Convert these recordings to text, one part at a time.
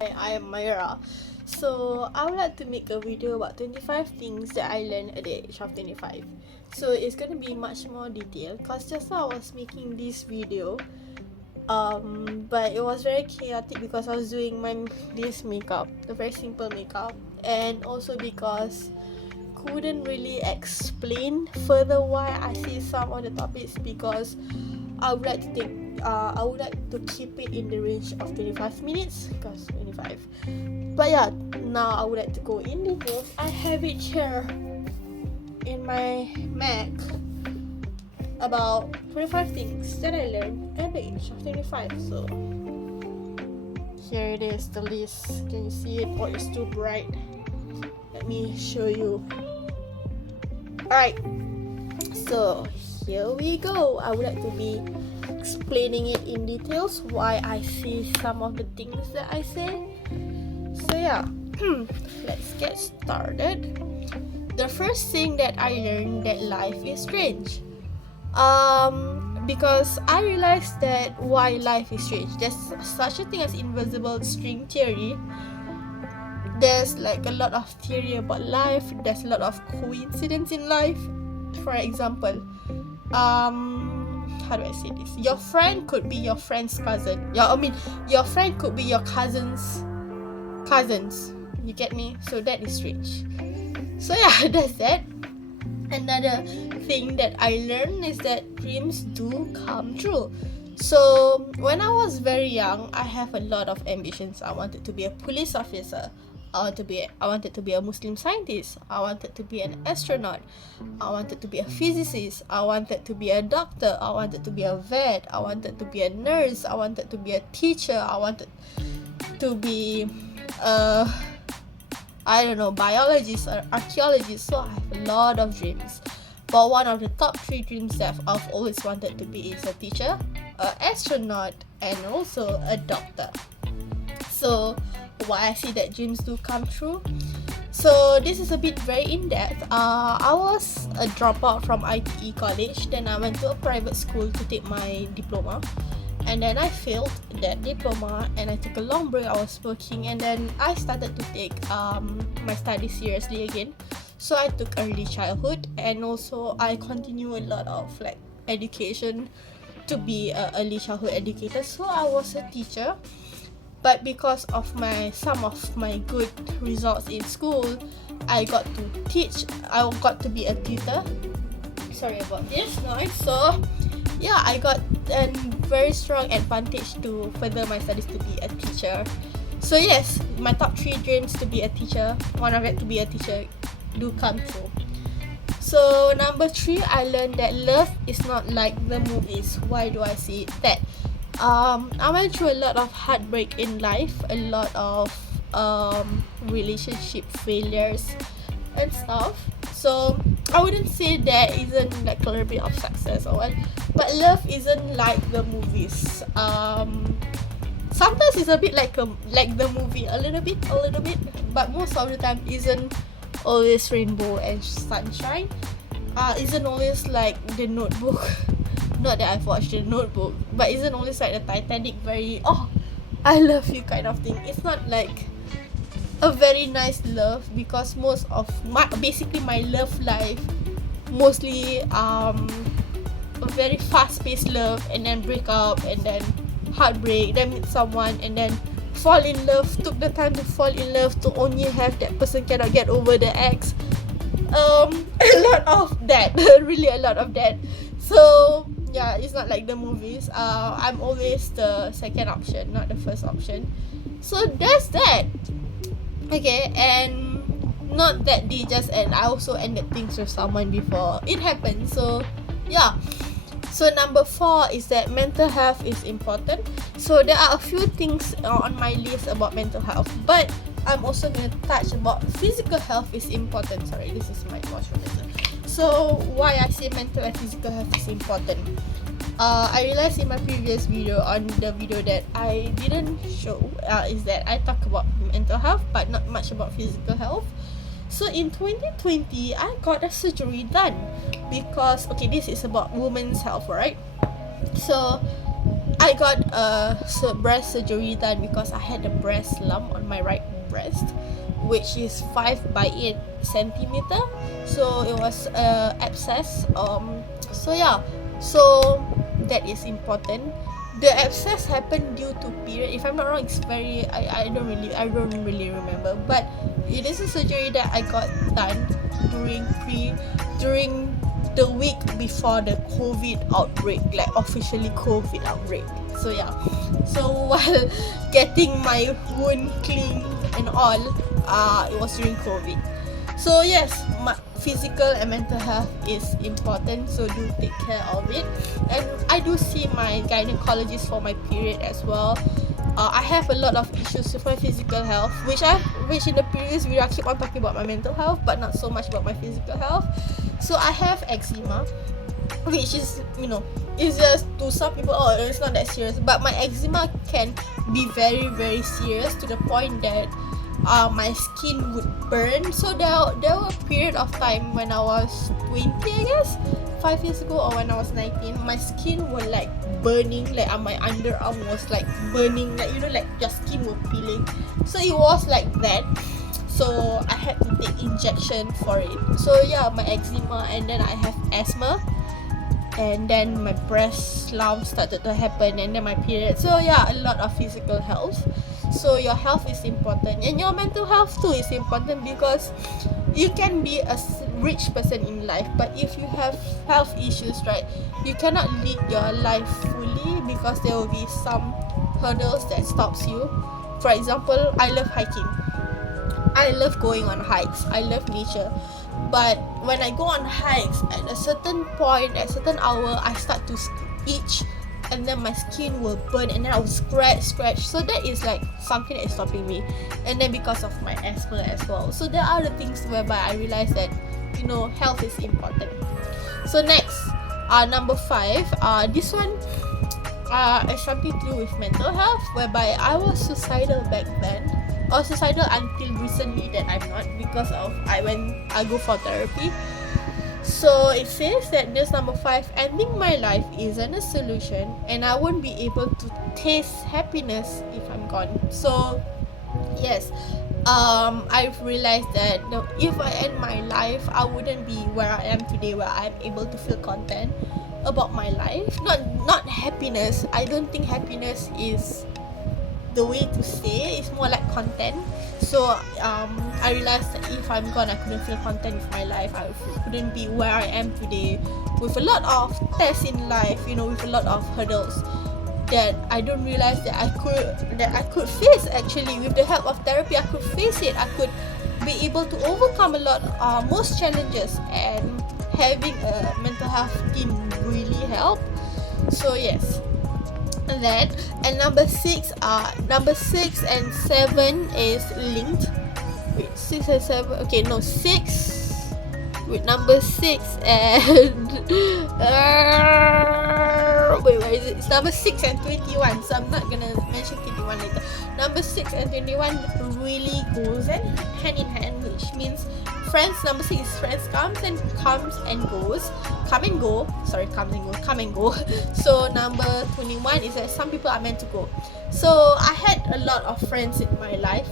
I am Myra. So I would like to make a video about 25 things that I learned at the age of 25. So it's gonna be much more detailed because just now I was making this video, but it was very chaotic because I was doing this makeup, the very simple makeup, and also because couldn't really explain further why I see some of the topics because I would like to keep it in the range of 25 minutes because 25. But yeah, now I would like to go in details. I have it here in my Mac about 25 things that I learned at the age of 25. So here it is, the list. Can you see it or it's too bright? Let me show you. Alright, so here we go. I would like to be explaining it in details why I see some of the things that I say. So yeah, let's get started. The first thing that I learned that life is strange. Because I realized that why life is strange. There's such a thing as invisible string theory. There's like a lot of theory about life. There's a lot of coincidence in life. For example, how do I say this? Your friend could be your friend's cousin. Your friend could be your cousin's cousins. You get me? So that is strange. So yeah, that's that. Another thing that I learned is that dreams do come true. So when I was very young, I have a lot of ambitions. I wanted to be a police officer. I wanted to be a Muslim scientist. I wanted to be an astronaut. I wanted to be a physicist. I wanted to be a doctor. I wanted to be a vet. I wanted to be a nurse. I wanted to be a teacher. I wanted to be biologist or archaeologist. So I have a lot of dreams. But one of the top 3 dreams that I've always wanted to be is a teacher, an astronaut, and also a doctor. So why I see that dreams do come true. So this is a bit very in-depth. I was a dropout from ITE college. Then I went to a private school to take my diploma. And then I failed that diploma and I took a long break. I was working and then I started to take my studies seriously again. So I took early childhood and also I continue a lot of like education to be an early childhood educator. So I was a teacher. But because of some of my good results in school, I got to teach. I got to be a tutor. Sorry about this noise. So yeah, I got a very strong advantage to further my studies to be a teacher. So yes, my top 3 dreams to be a teacher, one of it to be a teacher, do come true. So number 3, I learned that love is not like the movies. Why do I say that? I went through a lot of heartbreak in life, a lot of relationship failures and stuff. So I wouldn't say there isn't like a little bit of success or what, but love isn't like the movies. Sometimes it's a bit like the movie, a little bit, but most of the time isn't always rainbow and sunshine. Isn't always like The Notebook. Not that I've watched The Notebook, but isn't always like the Titanic very I love you kind of thing. It's not like a very nice love because most of my love life mostly a very fast-paced love and then break up and then heartbreak, then meet someone and then fall in love, took the time to fall in love to only have that person cannot get over the ex. A lot of that. Really a lot of that. So yeah, it's not like the movies. I'm always the second option, not the first option. So that's that. Okay, and not that they just end. I also ended things with someone before. It happened. So yeah. So number 4 is that mental health is important. So there are a few things on my list about mental health, but I'm also going to touch about physical health is important. Sorry, this is my washroom. So why I say mental and physical health is important. I realized in my previous video, on the video that I didn't show, is that I talk about mental health but not much about physical health. So in 2020, I got a surgery done because, okay, this is about women's health, right? So I got a breast surgery done because I had a breast lump on my right breast, which is 5 by 8 centimeter. So it was abscess. So yeah, so that is important. The abscess happened due to period. If I'm not wrong, it's very I don't really remember. But it is a surgery that I got done during the week before the COVID outbreak, like officially COVID outbreak. So yeah, so while getting my wound cleaned and all, it was during COVID. So yes, physical and mental health is important, so do take care of it. And I do see my gynecologist for my period as well. I have a lot of issues with my physical health, which in the previous video I keep on talking about my mental health, but not so much about my physical health. So I have eczema, which is, it's just, to some people, oh, it's not that serious, but my eczema can be very, very serious, to the point that my skin would burn. So there were a period of time when I was 20, I guess, 5 years ago, or when I was 19, my skin was like burning, like my underarm was like burning, like like your skin was peeling. So it was like that. So I had to take injection for it. So yeah, my eczema, and then I have asthma, and then my breast lump started to happen, and then my period. So yeah, a lot of physical health. So your health is important, and your mental health too is important, because you can be a rich person in life, but if you have health issues, right, you cannot lead your life fully, because there will be some hurdles that stops you. For example, I love hiking, I love going on hikes, I love nature. But when I go on hikes, at a certain point, at a certain hour, I start to itch, and then my skin will burn, and then I will scratch. So that is like something that is stopping me. And then because of my asthma as well. So there are the things whereby I realize that health is important. So next, number 5, this one has something to do with mental health, whereby I was suicidal back then, or suicidal until recently, that I'm not, because of I go for therapy. So it says that this number 5, ending my life isn't a solution, and I won't be able to taste happiness if I'm gone. So yes, I've realized that if I end my life, I wouldn't be where I am today, where I'm able to feel content about my life. Not happiness. I don't think happiness is the way to stay. It's more like content. So I realized that if I'm gone, I couldn't feel content with my life. I couldn't be where I am today, with a lot of tests in life, with a lot of hurdles that I don't realize that I could face. Actually, with the help of therapy, I could face it. I could be able to overcome a lot most challenges, and having a mental health team really help. So yes, that. And number 6 and 7 is linked. Wait, 6 and 7, okay, no, 6 with number 6 and wait, where is it? It's number 6 and 21, so I'm not gonna mention 21 later. Number 6 and 21 really goes hand in hand, which means friends. Number 6 is friends come and go. So number 21 is that some people are meant to go. So I had a lot of friends in my life.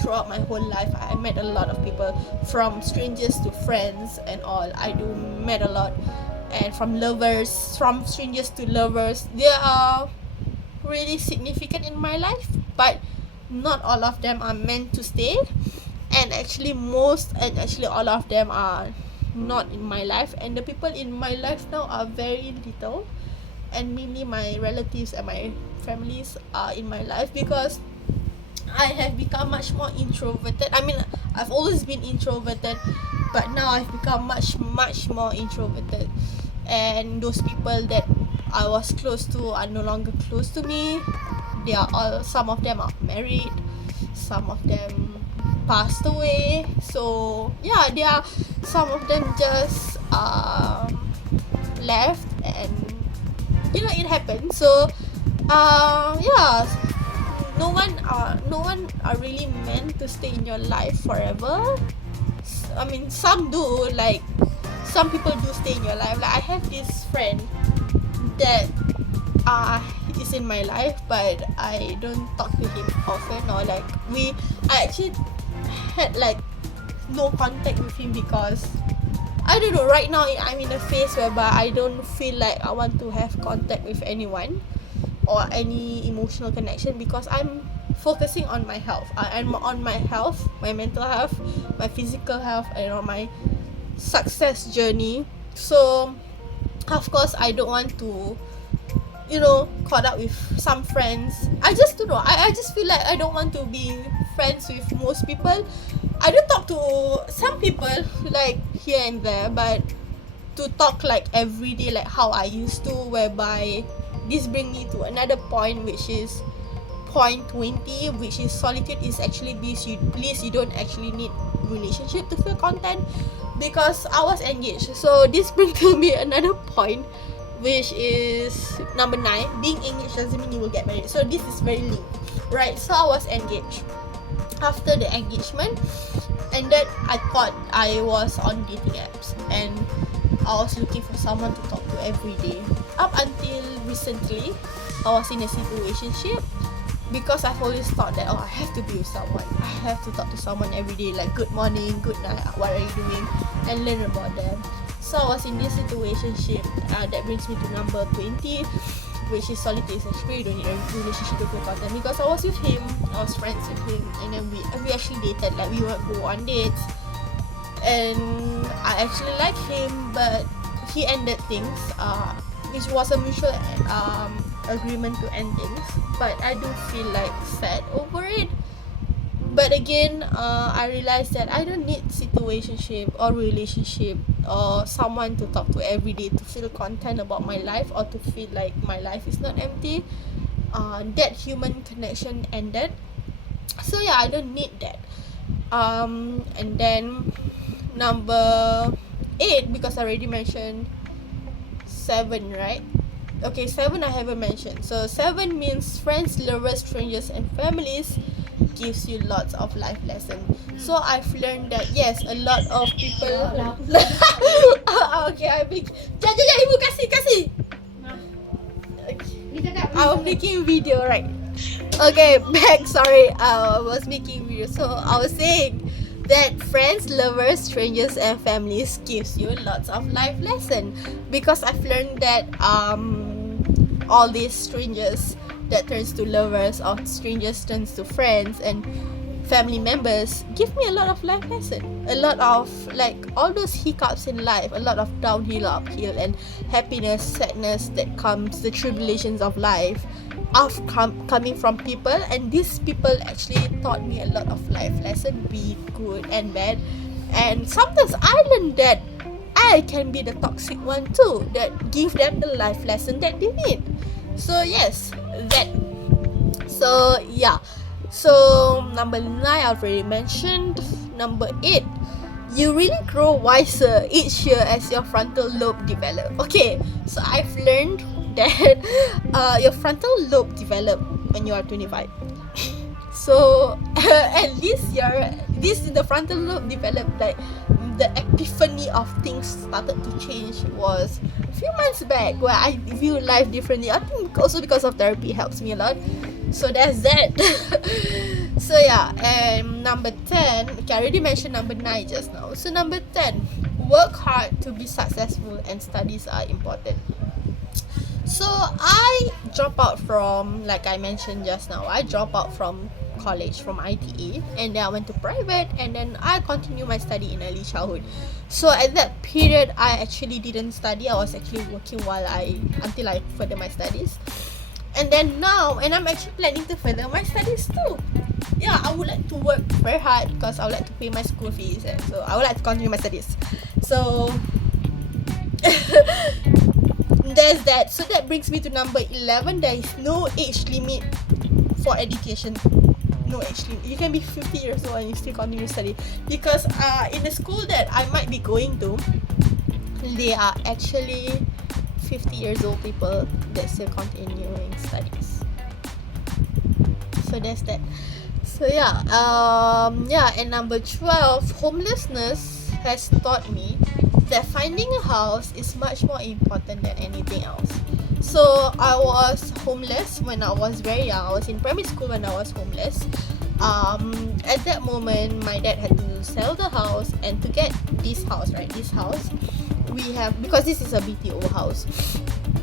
Throughout my whole life, I met a lot of people, from strangers to friends and all. I do met a lot, and from strangers to lovers. They are really significant in my life, but not all of them are meant to stay. And actually all of them are not in my life, and the people in my life now are very little, and mainly my relatives and my families are in my life, because I have become much more introverted. I mean, I've always been introverted, but now I've become much more introverted, and those people that I was close to are no longer close to me. Some of them are married, some of them passed away. So yeah, some of them just left, and it happened. So yeah, no one are really meant to stay in your life forever. I mean, some do, like some people do stay in your life. Like I have this friend that is in my life, but I don't talk to him often, or like I actually had like no contact with him because I don't know, right now I'm in a phase whereby I don't feel like I want to have contact with anyone or any emotional connection, because I'm focusing on my health. I'm on my health, my mental health, my physical health, and on my success journey. So of course I don't want to, caught up with some friends. I just don't know, I just feel like I don't want to be friends with most people. I do talk to some people like here and there, but to talk like every day like how I used to, whereby this brings me to another point, which is point 20, which is solitude is actually bliss. You don't actually need relationship to feel content, because I was engaged. So this brings to me another point, which is number 9. Being engaged doesn't mean you will get married. So this is very linked, right? So I was engaged. After the engagement, and then I thought I was on dating apps, and I was looking for someone to talk to every day. Up until recently, I was in a situationship, because I've always thought that I have to be with someone. I have to talk to someone every day, like good morning, good night, what are you doing, and learn about them. So I was in this situationship. That brings me to number 20, which is solitude is actually you don't need a relationship to feel content, because I was with him, I was friends with him, and then we actually dated, like we would go on dates, and I actually liked him, but he ended things, which was a mutual agreement to end things, but I do feel like sad over it. But again, I realized that I don't need situationship or relationship or someone to talk to every day to feel content about my life, or to feel like my life is not empty. That human connection ended. So yeah, I don't need that. And then number 8, because I already mentioned 7, right? Okay, 7 I haven't mentioned. So 7 means friends, lovers, strangers, and families gives you lots of life lessons. So I've learned that yes, a lot of people. Okay, Jangan, ibu kasih. Okay. I'm making video, right? Okay, back. Sorry, I was making video. So I was saying that friends, lovers, strangers, and families gives you lots of life lesson, because I've learned that all these strangers that turns to lovers, or strangers turns to friends, and family members give me a lot of life lesson, a lot of like all those hiccups in life, a lot of downhill, uphill, and happiness, sadness that comes, the tribulations of life coming from people, and these people actually taught me a lot of life lesson, be good and bad. And sometimes I learned that I can be the toxic one too, that give them the life lesson that they need. So yes, that. So yeah, so number 9 I've already mentioned. Number 8, you really grow wiser each year as your frontal lobe develop. Okay, so I've learned that your frontal lobe develop when you are 25. So and this the frontal lobe developed, like the epiphany of things started to change was a few months back, where I view life differently. I think also because of therapy helps me a lot. So that's that. So yeah, and number 10, okay, I already mentioned number 9 just now. So number 10, work hard to be successful, and studies are important. So I drop out from, like I mentioned just now, I drop out from college, from ITE, and then I went to private, and then I continue my study in early childhood. So at that period, I actually didn't study. I was actually working until I further my studies. And then now, and I'm actually planning to further my studies too. Yeah, I would like to work very hard, because I would like to pay my school fees, and so I would like to continue my studies. So there's that. So that brings me to number 11. There is no age limit for education. No age limit. You can be 50 years old and you still continue to study, because in the school that I might be going to, they are actually 50 years old people that still continuing studies. So that's that. So yeah, and number 12, homelessness has taught me that finding a house is much more important than anything else. So I was homeless when I was very young. I was in primary school when I was homeless. At that moment, my dad had to sell the house, and to get this house, right? This house, we have, because this is a BTO house.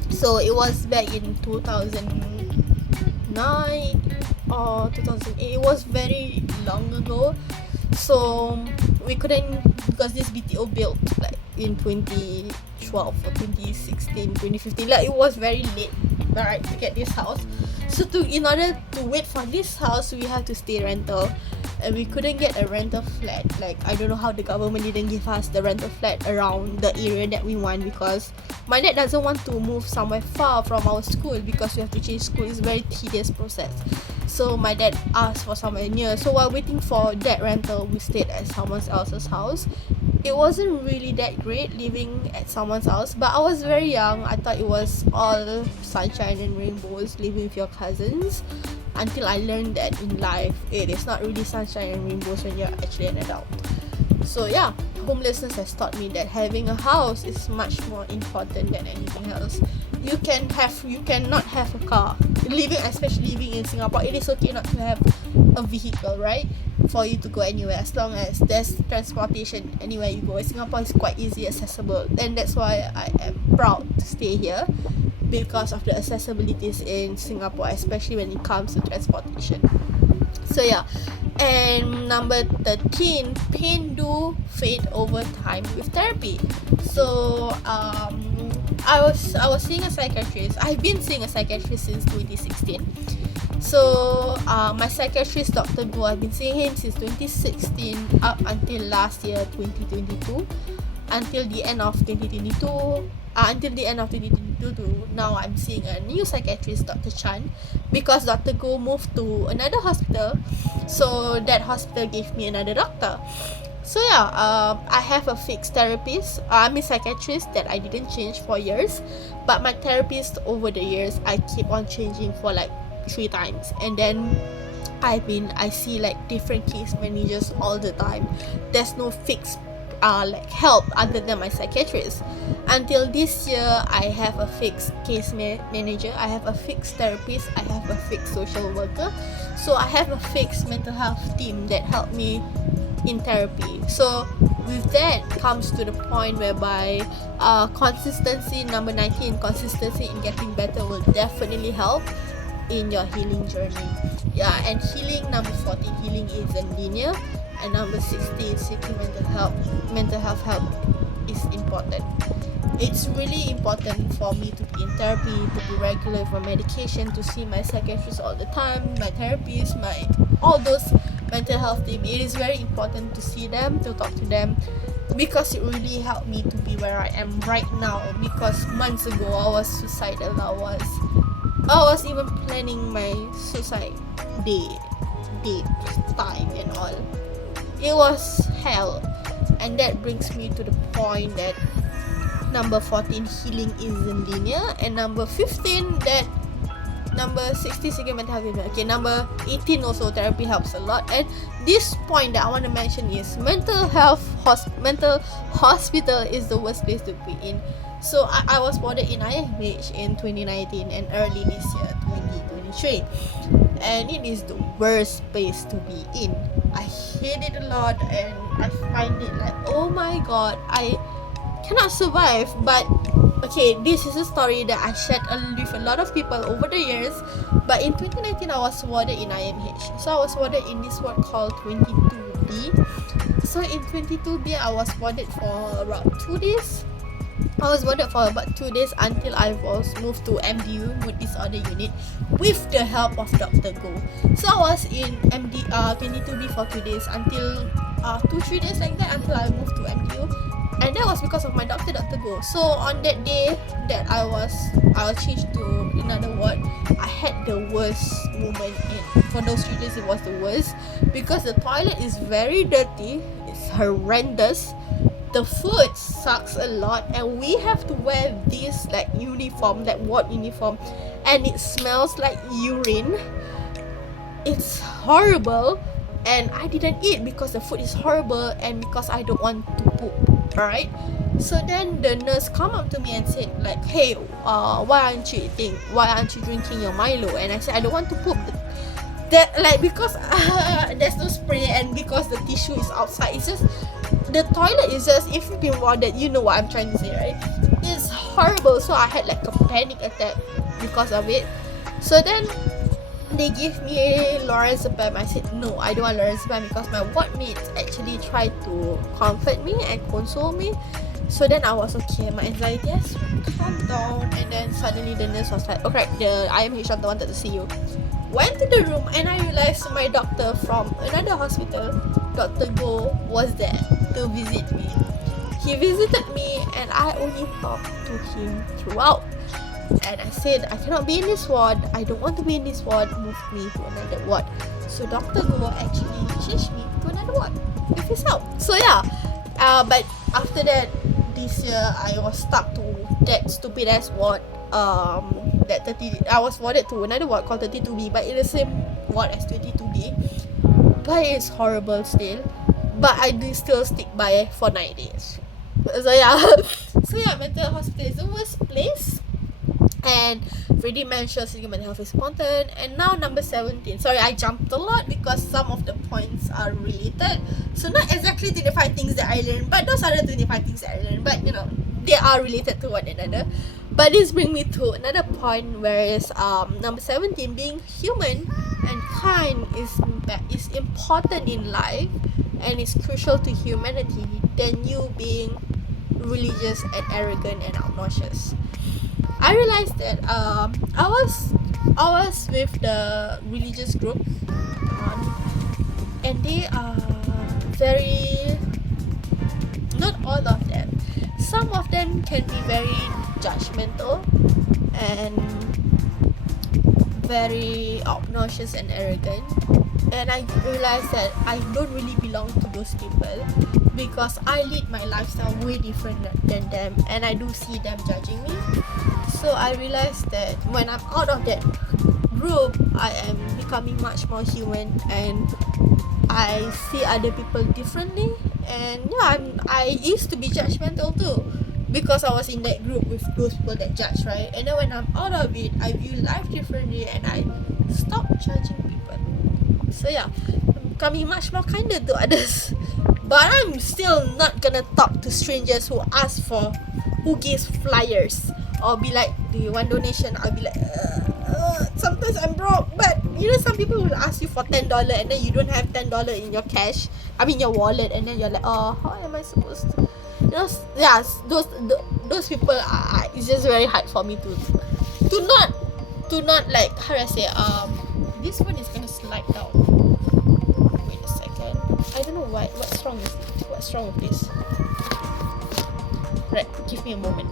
So it was back in 2009 or 2008. It was very long ago. So we couldn't, because this BTO built like in 2012 or 2016, 2015. Like it was very late, right, to get this house. So in order to wait for this house, we had to stay rental, and we couldn't get a rental flat. Like, I don't know how the government didn't give us the rental flat around the area that we want, because my dad doesn't want to move somewhere far from our school, because we have to change school. It's a very tedious process. So my dad asked for somewhere near. So while waiting for that rental, we stayed at someone else's house. It wasn't really that great living at someone's house, but I was very young. I thought it was all sunshine and rainbows living with your cousins, until I learned that in life it is not really sunshine and rainbows when you're actually an adult. So yeah, homelessness has taught me that having a house is much more important than anything else. You cannot have a car. Especially living in Singapore, it is okay not to have a vehicle, right? For you to go anywhere, as long as there's transportation anywhere you go. Singapore is quite easy accessible, and that's why I am proud to stay here, because of the accessibilities in Singapore, especially when it comes to transportation. So yeah. And number 13, pain do fade over time with therapy. So I was seeing a psychiatrist. I've been seeing a psychiatrist since 2016. So my psychiatrist, Dr. Goh, I've been seeing him since 2016 up until last year, 2022, until the end of 2022. Until the end of 2022 to now, I'm seeing a new psychiatrist, Dr. Chan, because Dr. Goh moved to another hospital. So that hospital gave me another doctor. So yeah, I have a fixed therapist. I'm a psychiatrist that I didn't change for years, but my therapist over the years, I keep on changing for like 3 times, and then I see like different case managers all the time. There's no fixed like help other than my psychiatrist. Until this year, I have a fixed case manager, I have a fixed therapist, I have a fixed social worker. So I have a fixed mental health team that help me in therapy. So with that comes to the point whereby consistency, number 19, consistency in getting better will definitely help in your healing journey. Yeah, and healing, number 14, healing isn't linear. And number 16, seeking mental health help is important. It's really important for me to be in therapy, to be regular with my medication, to see my psychiatrist all the time, my therapist, all those mental health team. It is very important to see them, to talk to them, because it really helped me to be where I am right now. Because months ago, I was suicidal. I was even planning my suicide date, time and all. It was hell. And that brings me to the point that number 14, healing isn't linear. And number 15, that number 60, seeking mental health. Okay, number 18, also therapy helps a lot. And this point that I want to mention is mental hospital is the worst place to be in. So I was warded in IMH in 2019 and early this year, 2023. And it is the worst place to be in. I hate it a lot, and I find it like, oh my god, I cannot survive. But okay, this is a story that I shared with a lot of people over the years. But in 2019, I was warded in IMH. So I was warded in this ward called 22B. So in 22B, I was warded for around 2 days. I was warded for about 2 days until I was moved to MDU, mood disorder unit, with the help of Dr. Goh. So I was in 22B for 2 days until 2-3 days like that, until I moved to MDU. And that was because of my doctor, Dr. Goh. So on that day that I was changed to another ward, I had the worst moment for those 3 days. It was the worst because the toilet is very dirty. It's horrendous. The food sucks a lot, and we have to wear this like uniform, that ward uniform, and it smells like urine. It's horrible, and I didn't eat because the food is horrible and because I don't want to poop. Alright, So then the nurse come up to me and said like, hey, why aren't you eating? Why aren't you drinking your Milo? And I said, I don't want to poop. That like, because there's no spray and because the tissue is outside, it's just, the toilet is just, if you've been warded, you know what I'm trying to say, right? It's horrible. So I had like a panic attack because of it. So then they give me lorazepam. I said no, I don't want lorazepam, because my ward mates actually tried to comfort me and console me. So then I was okay, my anxiety has calmed down, and then suddenly the nurse was like, okay, the IMH doctor wanted to see you. Went to the room and I realized my doctor from another hospital, Dr. Go, was there to visit me. He visited me and I only talked to him throughout. And I said, I cannot be in this ward, I don't want to be in this ward, move me to another ward. So Dr. Go actually changed me to another ward with his help. So yeah, but after that, this year I was stuck to that stupid ass ward. That 30, I was warded to another ward called 32B, but in the same ward as 22B. But it's horrible still. But I do still stick by for 9 days. So yeah, mental hospital is the worst place. And Freddie mentioned mental health is important. And now number 17. Sorry, I jumped a lot because some of the points are related. So not exactly 25 things that I learned, but those are the 25 things that I learned. But you know, they are related to one another. But this brings me to another point, where is number 17, being human and kind is important in life and is crucial to humanity than you being religious and arrogant and obnoxious. I realized that I was with the religious group, and they are very, not all of them, some of them can be very judgmental and very obnoxious and arrogant. And I realized that I don't really belong to those people, because I lead my lifestyle way different than them, and I do see them judging me. So I realized that when I'm out of that group, I am becoming much more human, and I see other people differently. And yeah, I used to be judgmental too, because I was in that group with those people that judge, right? And then when I'm out of it, I view life differently and I stop judging people. So yeah, I'm becoming much more kinder to others. But I'm still not gonna talk to strangers who ask for, who gives flyers, or be like, do you want donation? I'll be like, sometimes I'm broke. But you know, some people will ask you for $10 and then you don't have $10 in your cash, your wallet, and then you're like, oh, how am I supposed to? Those people are, it's just very hard for me to not like, how do I say, this one is gonna slide down. Wait a second, I don't know what's wrong with this. Right, give me a moment.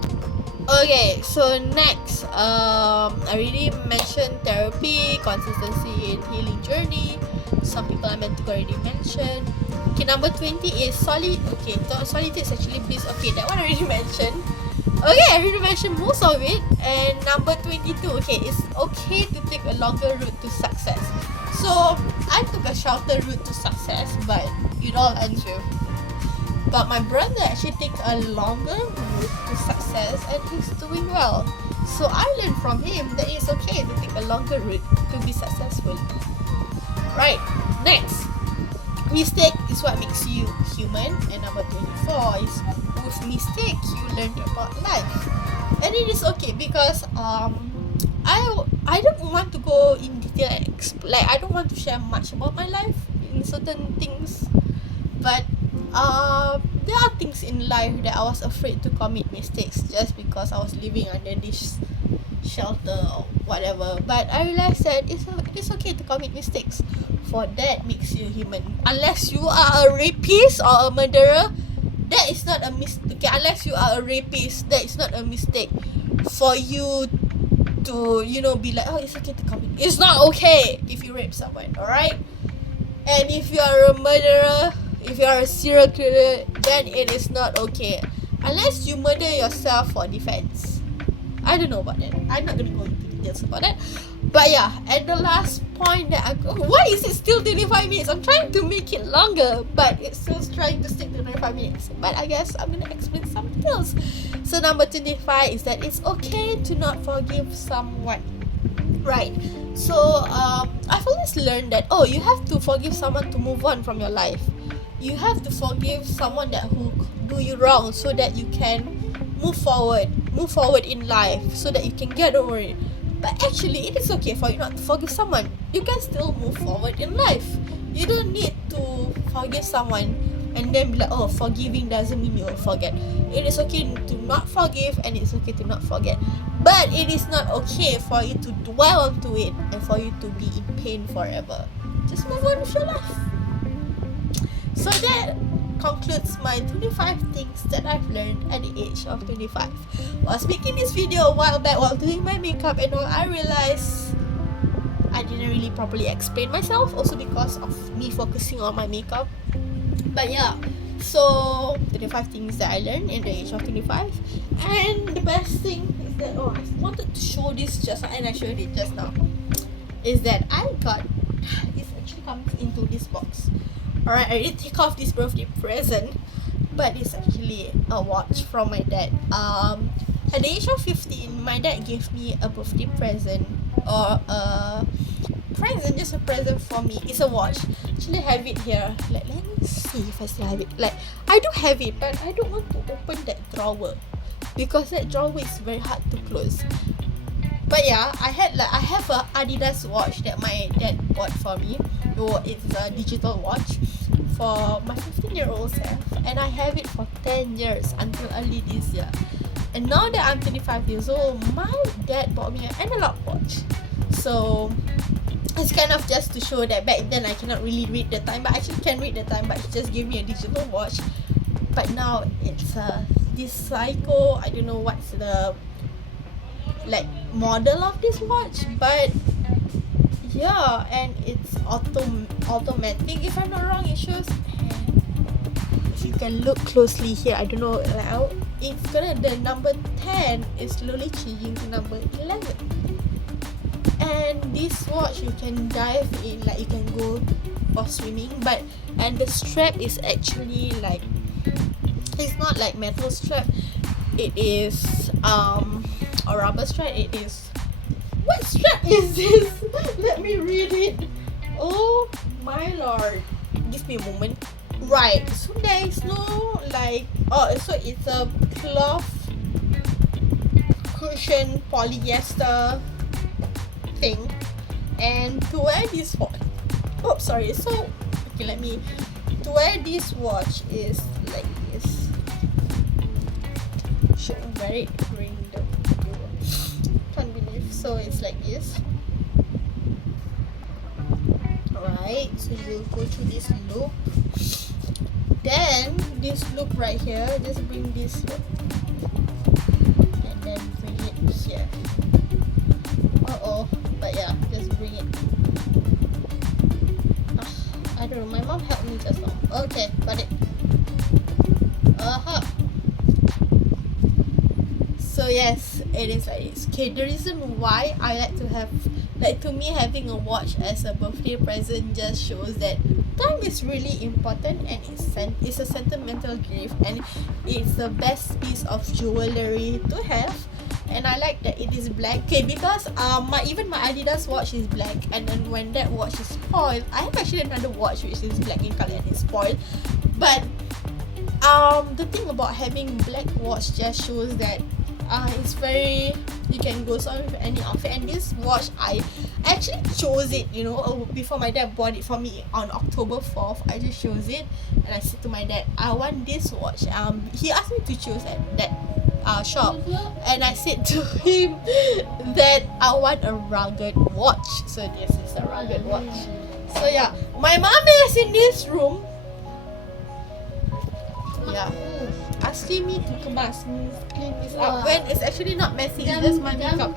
Okay, so next, I already mentioned therapy, consistency in healing journey. Some people I meant to already mention. Okay, number 20 is solitude is actually bliss. Okay, that one I already mentioned. Okay, I already mentioned most of it. And number 22, okay, it's okay to take a longer route to success. So I took a shorter route to success, but it all ends with, but my brother actually took a longer route to success and he's doing well. So I learned from him that it's okay to take a longer route to be successful. Right, next. Mistake is what makes you human. And number 24 is, with mistake you learn about life. And it is okay, because I don't want to go in detail and I don't want to share much about my life in certain things. But there are things in life that I was afraid to commit mistakes just because I was living under this shelter or whatever. But I realized that it's okay to commit mistakes, for that makes you human. Unless you are a rapist or a murderer, that is not a mistake. Okay, unless you are a rapist, that is not a mistake for you to, be like, oh, it's okay to commit. It's not okay if you rape someone, alright? And if you are a murderer, if you are a serial killer, then it is not okay, unless you murder yourself for defense. I don't know about that. I'm not gonna go into details about that. But yeah, and the last point that why is it still 25 minutes? I'm trying to make it longer, but it's still trying to stick to 25 minutes. But I guess I'm gonna explain something else. So number 25 is that it's okay to not forgive someone. Right. So I've always learned that you have to forgive someone to move on from your life. You have to forgive someone who do you wrong so that you can move forward in life, so that you can get over it. But actually, it is okay for you not to forgive someone. You can still move forward in life. You don't need to forgive someone and then be like, forgiving doesn't mean you will forget. It is okay to not forgive, and it's okay to not forget. But it is not okay for you to dwell onto it and for you to be in pain forever. Just move on with your life. So that concludes my 25 things that I've learned at the age of 25. While making this video a while back, while doing my makeup and all, I realized I didn't really properly explain myself, also because of me focusing on my makeup. But yeah, so 25 things that I learned in the age of 25. And the best thing is that, I wanted to show this and I showed it just now, is that I got, it actually comes into this box. Alright, I did take off this birthday present, but it's actually a watch from my dad. At the age of 15, my dad gave me a birthday present, or a present, just a present for me. It's a watch. Actually, I have it here. Let me see if I still have it. I do have it, but I don't want to open that drawer because that drawer is very hard to close. But yeah, I have a Adidas watch that my dad bought for me. It's a digital watch for my 15-year-old self, and I have it for 10 years until early this year. And now that I'm 25 years old, my dad bought me an analog watch. So it's kind of just to show that back then I cannot really read the time, but I actually can read the time, but he just gave me a digital watch. But now it's this Seiko, I don't know what's the model of this watch, but yeah, and it's automatic if I'm not wrong. It shows, if you can look closely here, I don't know, it's the number 10 is slowly changing to number 11. And this watch you can dive in, you can go for swimming, and the strap is actually it's not like metal strap, it is a rubber strap. It is, what strap is this? Let me read it. Oh my lord, give me a moment. Right, so there is no so it's a cloth cushion polyester thing, and to wear this watch, to wear this watch is like this. Should wear it during the video. Can't believe. So it's like this. Alright, so you go through this loop. Then this loop right here, just bring this loop and then bring it here. But yeah, just bring it. I don't know, my mom helped me just now. Okay, got it. So yes, it is like this. Okay, the reason why I like to have, to me, having a watch as a birthday present just shows that time is really important, and it's a sentimental gift, and it's the best piece of jewelry to have. And I like that it is black. Okay, because my Adidas watch is black, and then when that watch is spoiled, I have actually another watch which is black in color and it's spoiled. But the thing about having black watch just shows that it's very, you can go on with any outfit. And this watch, I actually chose it, before my dad bought it for me on October 4th. I just chose it, and I said to my dad, I want this watch. He asked me to choose at that shop, and I said to him that I want a rugged watch. So this is a rugged watch. So yeah, my mom is in this room. Yeah, asking me to kemas, clean this up when it's actually not messy, it's just my makeup.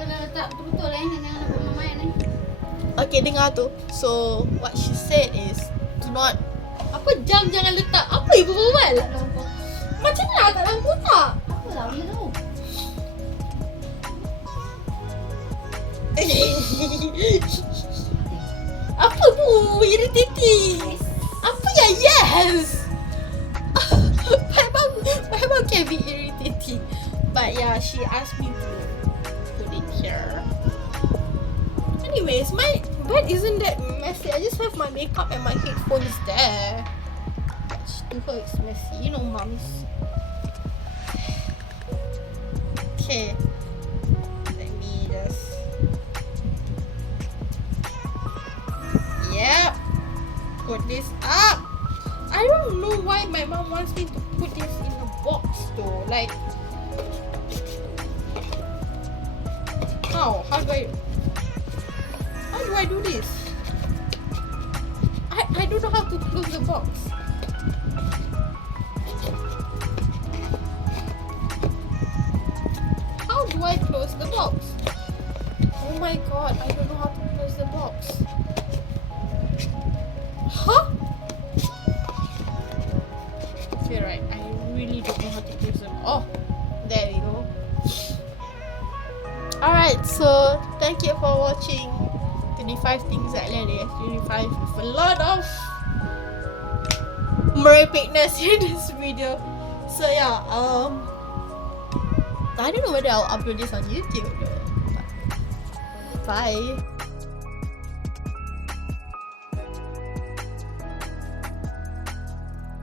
Okay, dengar tu. So what she said is, do not, apa jam jangan letak, apa ibu berbual? Macam mana tak lampu tak? Apa bu? Irritating. Apa yang yes? my mom can be irritating. But yeah, she asked me to put it here. Anyways, my bed isn't that messy. I just have my makeup and my headphones there. But to her it's messy. You know, moms. Okay. Let me just... Yep. Put this up. I don't know why my mom wants me to put this in a box though. Like, how do I do this? I don't know how to close the box. How do I close the box? Oh my god, I don't know how to close the box. Huh? Okay, right. I really don't know how to close them. Oh, there we go. Alright, so thank you for watching 25 things that led us 25 with a lot of merepekness in this video. So yeah, I don't know whether I'll upload this on YouTube though. Bye.